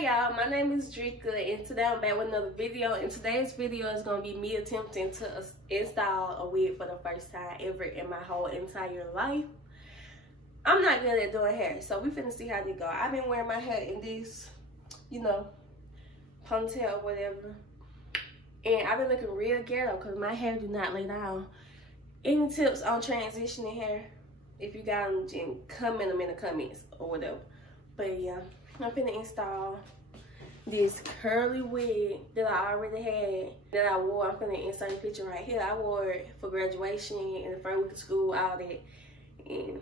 Hey y'all, my name is Drika and today I'm back with another video, and today's video is going to be me attempting to install a wig for the first time ever in my whole entire life. I'm not good at doing hair, so we finna see how they go. I've been wearing my hair in this, you know, ponytail or whatever, and I've been looking real ghetto because my hair do not lay down. Any tips on transitioning hair? If you got them, then comment them in the comments or whatever. But yeah, I'm finna install this curly wig that I already had that I wore. I'm finna insert a picture right here. I wore it for graduation in the first week of school, all that. And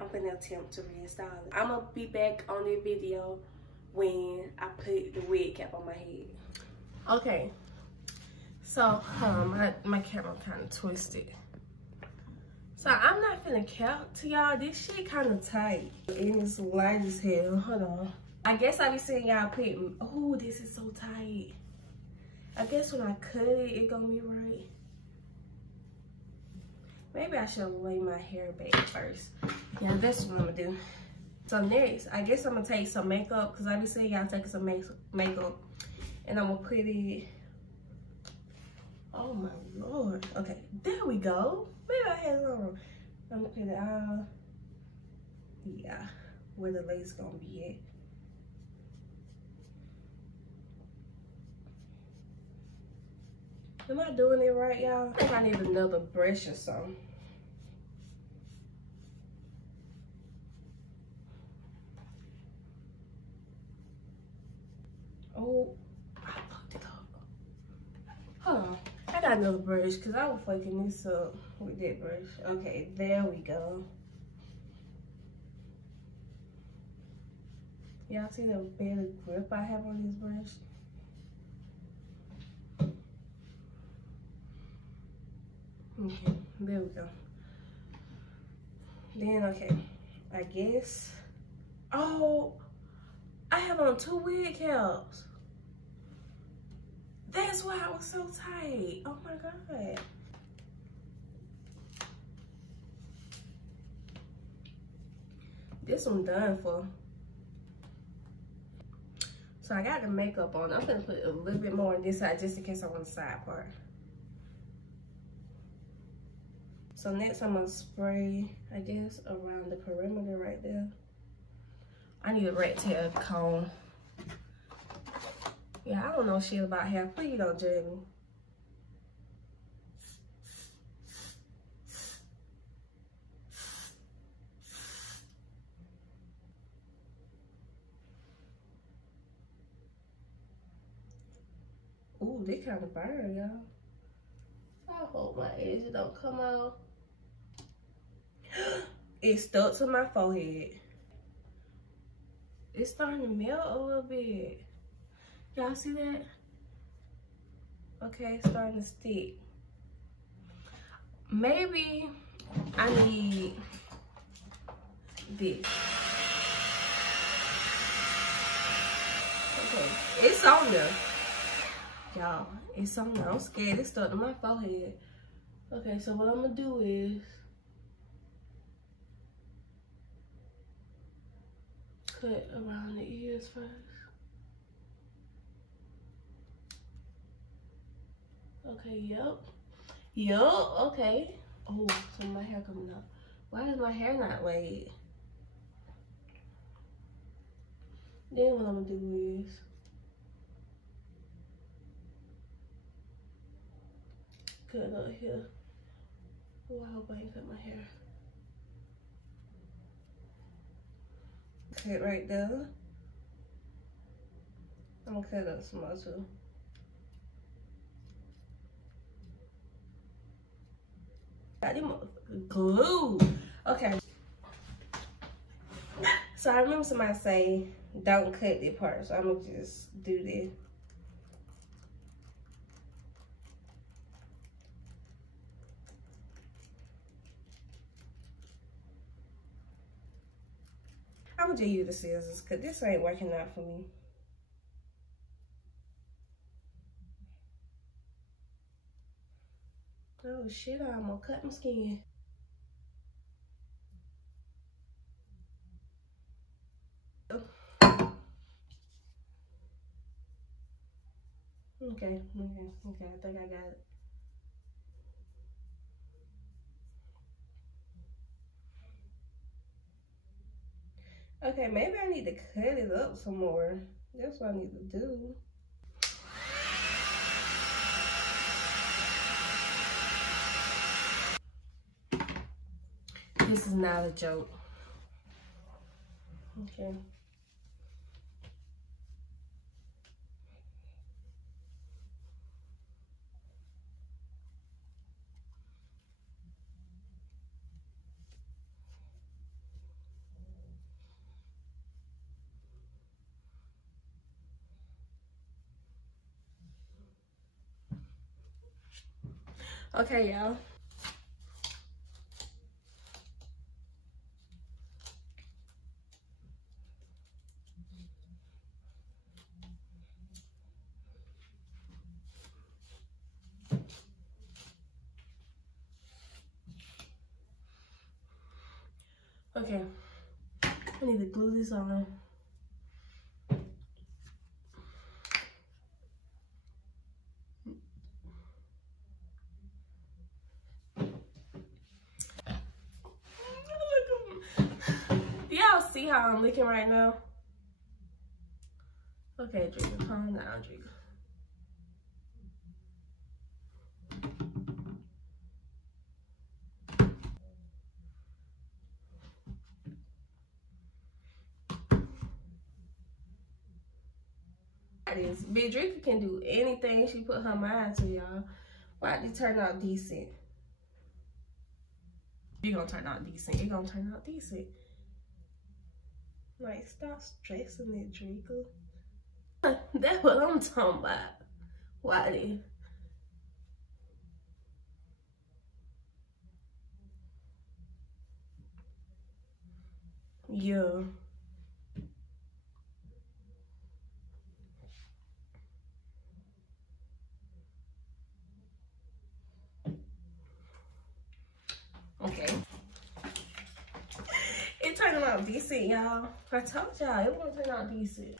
I'm finna attempt to reinstall it. I'm gonna be back on this video when I put the wig cap on my head. Okay, so my camera kind of twisted. So I'm not finna count to y'all. This shit kind of tight. And it's light as hell. Hold on. I guess I be seeing y'all put, oh, this is so tight. I guess when I cut it, it gonna be right. Maybe I should lay my hair back first. Yeah, that's what I'm gonna do. So next, I guess I'm gonna take some makeup, because I be seeing y'all taking some makeup. And I'm gonna put it, oh my Lord. Okay, there we go. Maybe I had it on. I'm gonna put it out. Yeah, where the lace gonna be at. Am I doing it right, y'all? I think I need another brush or something. Oh, I fucked it up. Hold on. I got another brush because I was fucking this up with that brush. Okay, there we go. Y'all see the better grip I have on this brush? Okay, there we go. Then, okay, I guess. Oh, I have on 2 wig caps. That's why I was so tight. Oh my God. This one done for. So I got the makeup on. I'm gonna put a little bit more on this side just in case I want the side part. So next I'm gonna spray, I guess, around the perimeter right there. I need a rat tail comb. Yeah, I don't know shit about hair. Please don't judge me. Ooh, they kind of burn, y'all. I hope my edges don't come out. It stuck to my forehead. It's starting to melt a little bit. Y'all see that? Okay, it's starting to stick. Maybe I need this. Okay, it's on there. Y'all, it's on there. I'm scared. It's stuck to my forehead. Okay, so what I'm gonna do is cut around the ears first. Okay, yep, okay. Oh, so my hair coming out. Why is my hair not laid? Then what I'm gonna do is cut up here. Oh, I hope I ain't cut my hair. Cut right there. I'm gonna cut up some more too. Got them glue. Okay. So I remember somebody say, don't cut that part. So I'm gonna just do this. I'm gonna just use the scissors because this ain't working out for me. Oh shit, I'm gonna cut my skin. Okay, I think I got it. Okay, maybe I need to cut it up some more. That's what I need to do. This is not a joke. Okay. Okay, y'all. Okay, I need to glue this on. Do y'all see how I'm looking right now? Okay, Draco, calm down, Draco. This Big Draco can do anything she put her mind to, y'all. Why did it turn out decent? You're gonna turn out decent. You're gonna turn out decent. Like, stop stressing it, Draco. That's what I'm talking about. Why did? Yeah. Okay. It turned out decent, y'all. I told y'all it won't turn out decent.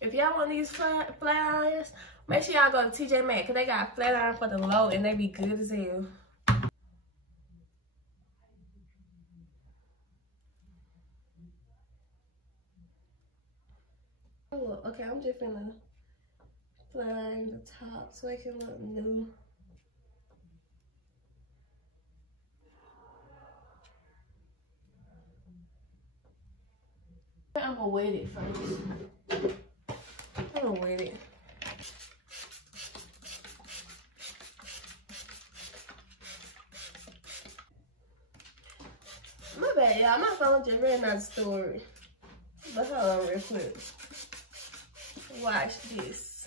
If y'all want these flat irons, make sure y'all go to TJ Maxx, because they got flat iron for the low and they be good as hell. Oh, okay, I'm just gonna flat iron the top so it can look new. I'm gonna wet it first. I'm gonna wet it. My bad, y'all. My phone just ran out of storage. But hold on real quick. Watch this.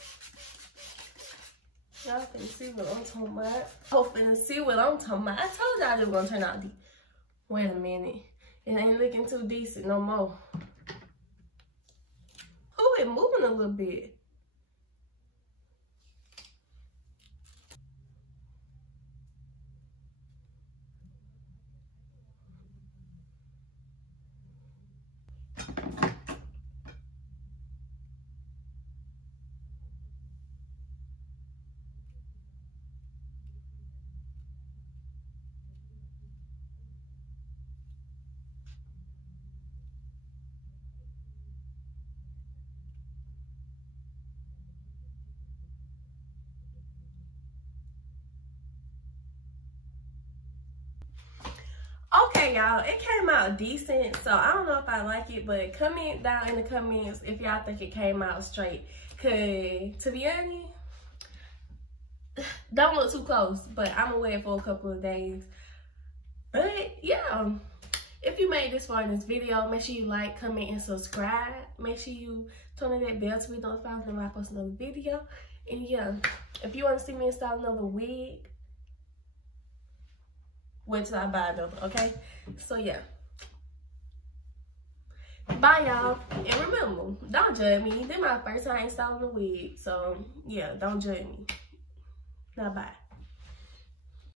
Y'all can see what I'm talking about. Hoping to see what I'm talking about. I told y'all it was gonna turn out deep. Wait a minute. It ain't looking too decent no more. Oh, it moving a little bit. Okay, y'all, it came out decent, so I don't know if I like it, but comment down in the comments if y'all think it came out straight, because to be honest, don't look too close, but I'm gonna wear it for a couple of days. But yeah, if you made this far in this video, make sure you like, comment, and subscribe. Make sure you turn on that bell to be notified when I post another video. And yeah, if you want to see me install another wig, wait till I buy another, okay? So yeah. Bye, y'all. And remember, don't judge me. This is my first time installing a wig. So yeah, don't judge me. Now bye.